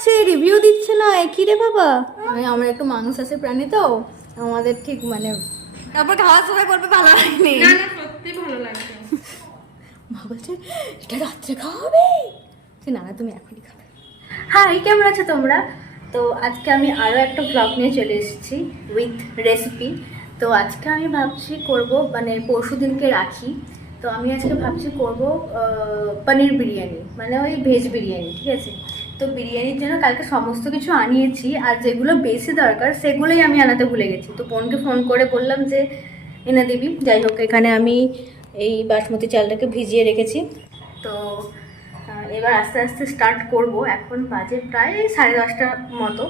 যাচ্ছে, রিভিউ দিচ্ছে না কি রে বাবা। আমরা একটু মাংসাশী প্রাণী তো, আমাদের ঠিক মানে তারপর খাওয়ার সময় করবে ভালো লাগেনি। না না সত্যি ভালো লাগছে। মা বলছে এটা রাত্রে খাওয়াবে, না না তুমি এখনই খাবে। হাই, কেমন আছো তোমরা? তো আজকে আমি আরও একটা ব্লগ নিয়ে চলে এসেছি উইথ রেসিপি। তো আজকে আমি ভাবছি করব, মানে পরশু দিনকে রাখি, তো আমি আজকে ভাবছি করব পনির বিরিয়ানি, মানে ওই ভেজ বিরিয়ানি, ঠিক আছে? তো বিরিয়ানির জন্য কালকে সমস্ত কিছু আনিয়েছি, আর যেগুলো বেশি দরকার সেগুলোই আমি আনাতে ভুলে গেছি। তো বোনকে ফোন করে বললাম যে এনে দিবি। যাই হোক, এখানে আমি এই বাসমতি চালটাকে ভিজিয়ে রেখেছি। তো এবার আস্তে আস্তে স্টার্ট করব। এখন বাজে প্রায় 10:30টার মতো।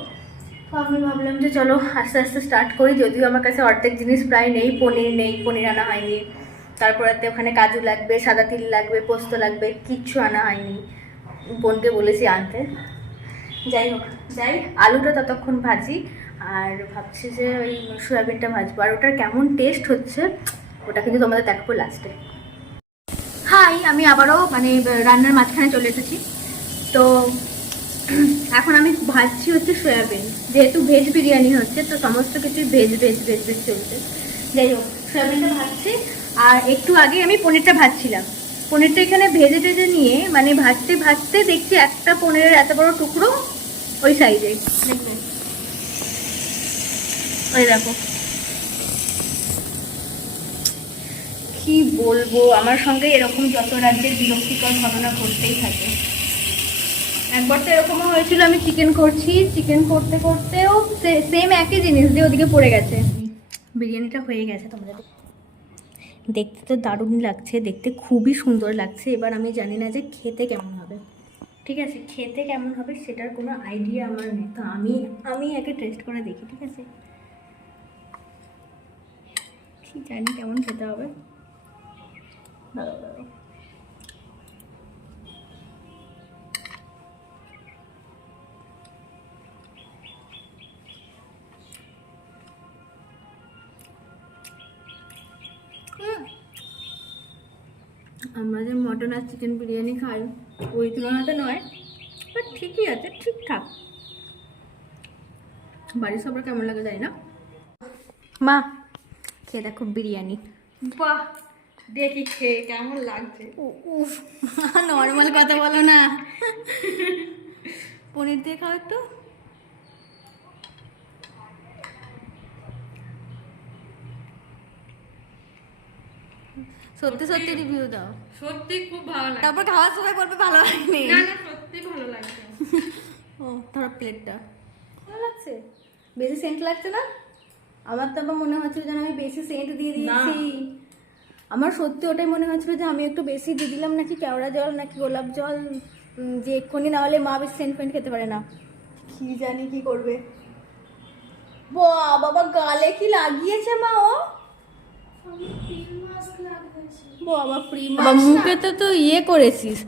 তো আমি ভাবলাম যে চলো আস্তে আস্তে স্টার্ট করি, যদিও আমার কাছে অর্ধেক জিনিস প্রায় নেই। পনির আনা হয়নি, তারপরেতে ওখানে কাজু লাগবে, সাদা তিল লাগবে, পোস্ত লাগবে, কিচ্ছু আনা হয়নি। বোনকে বলেছি আনতে। যাই হোক, আলুটা ততক্ষণ ভাজি, আর ভাবছি যে ওই সয়াবিনটা ভাজবো। আর ওটার কেমন টেস্ট হচ্ছে ওটা কিন্তু তোমাদের দেখাবো লাস্টে। হাই, আমি আবারও মানে রান্নার মাঝখানে চলে এসেছি। তো এখন আমি ভাজছি হচ্ছে সয়াবিন, যেহেতু ভেজ বিরিয়ানি হচ্ছে তো সমস্ত কিছুই ভেজ ভেজ ভেজ ভেজ চলছে। যাই হোক, সয়াবিনটা ভাজছি, আর একটু আগে আমি পনিরটা ভাজছিলাম। পনিরটা এখানে ভেজে টেজে নিয়ে মানে ভাজতে ভাজতে দেখছি একটা পনিরের এত বড় টুকরো ওই সাইজে, দেখো ওই দেখো। কি বলবো, আমার সঙ্গে এরকম যত রাজ্যের বিরক্তিকর ঘটনা ঘটতেই থাকে। একবার তো এরকমও হয়েছিল, আমি চিকেন করছি, চিকেন করতে করতেও সেম একই জিনিস দিয়ে ওদিকে পড়ে গেছে। বিরিয়ানিটা হয়ে গেছে, তোমরা দেখতে তো দারুণ লাগছে, দেখতে খুবই সুন্দর লাগছে। এবার আমি জানি না যে খেতে কেমন হবে, ঠিক আছে? খেতে কেমন হবে সেটার কোনো আইডিয়া আমার নেই। তো আমি আগে টেস্ট করে দেখি, ঠিক আছে? কি জানি কেমন খেতে হবে। আমরা যে মটন আর চিকেন বিরিয়ানি খাই ওই তুলনাতে নয়, বাট ঠিকই আছে, ঠিকঠাক। বাড়ির সবার কেমন লাগে জানি না। মা খেয়ে দেখো বিরিয়ানি। বাহ, দেখি খেয়ে কেমন লাগছে। উফ, নর্মাল কথা বলো না, পনির দিয়ে খাও একটু। সত্যি সত্যি রিভিউ দাও। সত্যি খুব ভালো লাগছে। তারপর খাওয়ার সময় বলবে ভালো লাগেনি। না না সত্যি ভালো লাগছে। ও ধরো প্লেটটা ভালো লাগছে, বেশি সেন্ট লাগছে না? আমার তো আবার মনে হচ্ছিল যেন আমি বেশি সেন্ট দিয়ে দিয়েছি। আমার সত্যি ওটাই মনে হচ্ছিল যে আমি একটু বেশি দিয়ে দিলাম, নাকি কেওড়া জল নাকি গোলাপ জল, যে এক্ষুনি না হলে মা বেশি সেন্ট ফেন্ট খেতে পারে না। কি জানি কি করবে। বাবা গালে কি লাগিয়েছে মা ও? বাবা প্রি বাবা মুখে তো ইয়ে করেছিস।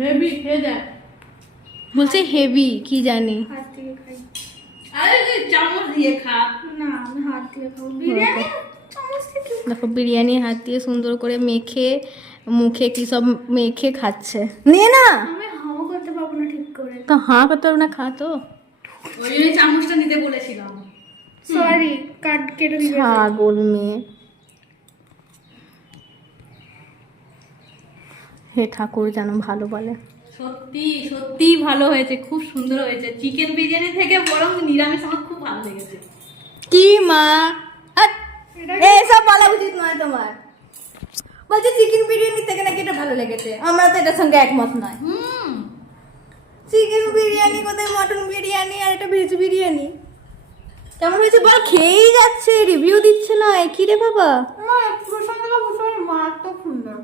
হেভি খেয়ে দেখ। বলছে হেভি, কি জানি। হাত দিয়ে খাই। আরে চামচ দিয়ে খা। না আমি হাত দিয়ে খাবো। বিরিয়ানি চামচ দিয়ে। দেখো বিরিয়ানি হাত দিয়ে সুন্দর করে মেখে মুখে কি সব মেখে খাচ্ছে। নিয়ে না, আমি হাও করতে পারবো না ঠিক করে। তো হাঁ করতে পারবো না, খা তো। ওই জন্য চামচটা নিতে বলেছিলাম। সরি, কাট কেটে দিয়েছি। ছাগল মেয়ে। হে ঠাকুর যেন ভালো বলে। সত্যি সত্যি ভালো হয়েছে, খুব সুন্দর হয়েছে। চিকেন বিরিয়ানি থেকে বরং নিরামিষ আমার খুব ভালো লেগেছে। কি মা, এসব বলা উচিত নয় তোমার। বলছে চিকেন বিরিয়ানি থেকে নাকি এটা ভালো লেগেছে, আমরা তো এটার সঙ্গে একমত নয়। চিকেন বিরিয়ানি কোথায়, মটন বিরিয়ানি, আর এটা ভেজ বিরিয়ানি। কেমন হয়েছে বল? খেয়েই যাচ্ছে, রিভিউ দিচ্ছে না কি রে বাবা। মারাত্মক সুন্দর।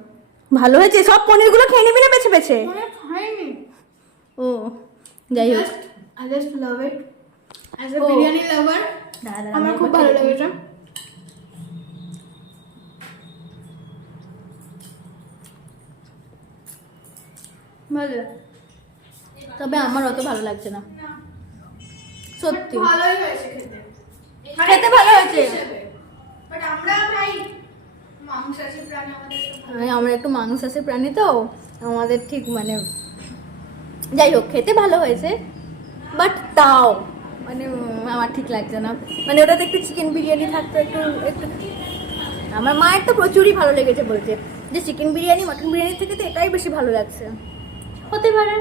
ভালো হয়েছে, সব পনিরগুলো খেয়ে নিবি না বেছে বেছে? খাইনি। ও যাই হোক, I just love it. As a biryani lover, আমার খুব ভালো লেগেছে। ভালো, তবে আমার অত ভালো লাগছে না সত্যি। ভালোই হয়েছে খেতে। খেতে ভালো হয়েছে, বাট আমরা ভাই মাংসাশী প্রাণী, আমাদের আমরা একটু মাংসাশী প্রাণী তো, আমাদের ঠিক মানে যাই হোক, খেতে ভালো হয়েছে, বাট তাও মানে আমার ঠিক লাগছে না। মানে ওটাতে একটু চিকেন বিরিয়ানি থাকতো, একটু একটু। আমার মায়ের তো প্রচুরই ভালো লেগেছে, বলছে যে চিকেন বিরিয়ানি মটন বিরিয়ানি থেকে তো এটাই বেশি ভালো লাগছে। হতে পারে।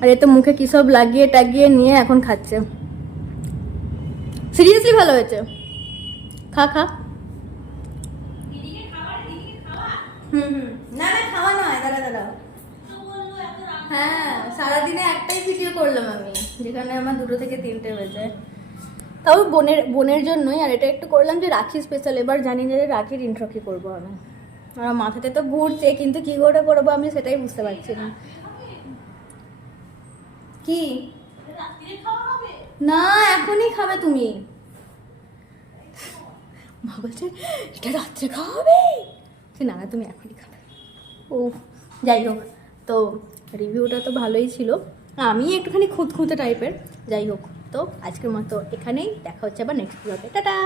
আর এ তো মুখে কি সব লাগিয়ে টাগিয়ে নিয়ে এখন খাচ্ছে। সিরিয়াসলি ভালো হয়েছে। খা খা। হুম, না না খাওয়া নয়, দাঁড়া দাঁড়া। হ্যাঁ, সারাদিনে একটাই ভিডিও করলাম আমি, যেখানে আমার 2টো থেকে 3টে হয়েছে। তাও বোনের জন্যই। আর এটা একটু করলাম যে রাখি স্পেশাল। এবার জানি যে রাখির ইন্ট্রো কি করবো আমি। আমার মাথাতে তো ঘুরছে, কিন্তু কি করে করবো আমি সেটাই বুঝতে পারছি না। কি না, এখনই খাবে তুমি? মা বলছে এটা রাত্রে খাওয়াবে। না না, তুমি এখনই খাবে। ও যাই হোক, তো রিভিউটা তো ভালোই ছিল। আমি একটুখানি খুঁতখুঁতে টাইপের। যাই হোক, তো আজকের মতো এখানেই, দেখা হচ্ছে আবার নেক্সট ব্লগে। টাটা।